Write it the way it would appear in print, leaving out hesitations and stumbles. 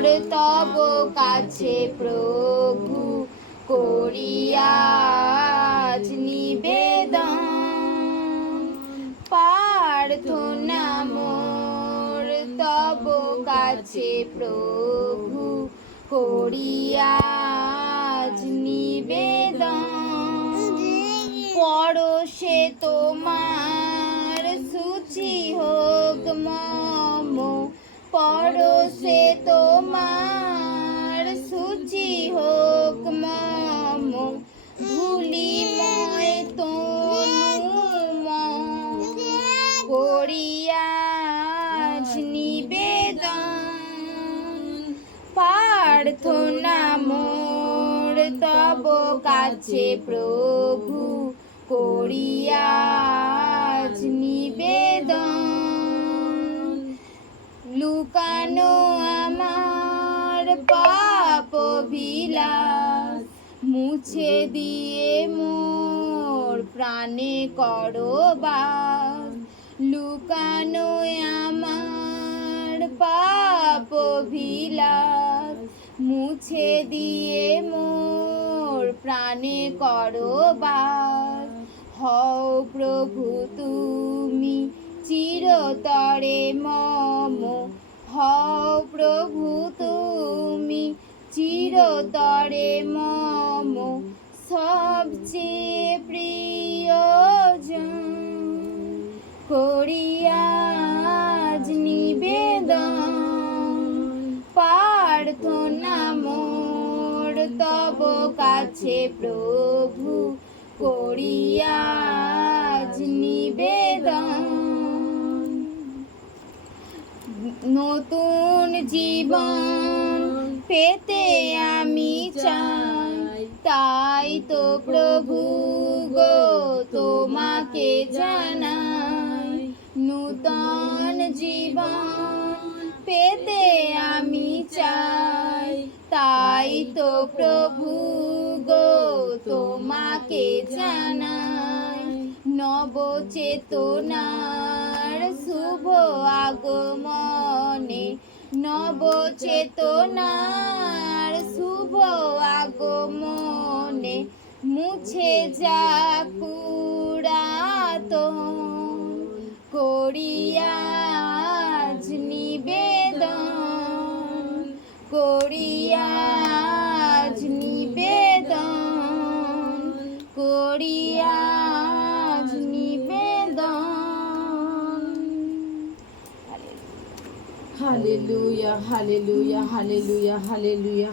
মোর তব কাছে প্রভু করিয়া আজ নিবেদন। প্রার্থনা মোর তব কাছে প্রভু করিয়া আজ নিবেদন। পরশে তোমার সূচি হোক মম, পরশে তোমার সূচি হোক মম, ধূলিময় তনু মম করিয়া আজ নিবেদন। প্রার্থনা মোর তব কাছে প্রভু করিয়া আজ নিবেদন। লুকানো আমার পাপ বিলাস, মুছে দিয়ে মোর প্রাণে করো বাস। লুকানো আমার পাপ বিলাস, মুছে দিয়ে মোর প্রাণে করো বাস। হও প্রভু তুমি চিরতরে মম, হও প্রভু তুমি চিরতরে মম সবচেয়ে প্রিয়জন। করিয়া আজ নিবেদন। প্রার্থনা মোর তব কাছে প্রভু করিয়া আজ নিবেদন। নতুন জীবন পেতে আমি চাই, তাই তো প্রভু গো তোমাকে জানাই। নূতন জীবন পেতে আমি চাই, তাই তো প্রভু গো তোমাকে জানাই। নব চেতনার শুভ আগমনে, নব চেতনার শুভ আগমনে মুছে যা পুরাতন। করিয়া আজ নিবেদন, করিয়া আজ নিবেদন, করিয়া আজ নিবেদন। Hallelujah, hallelujah, hallelujah, hallelujah.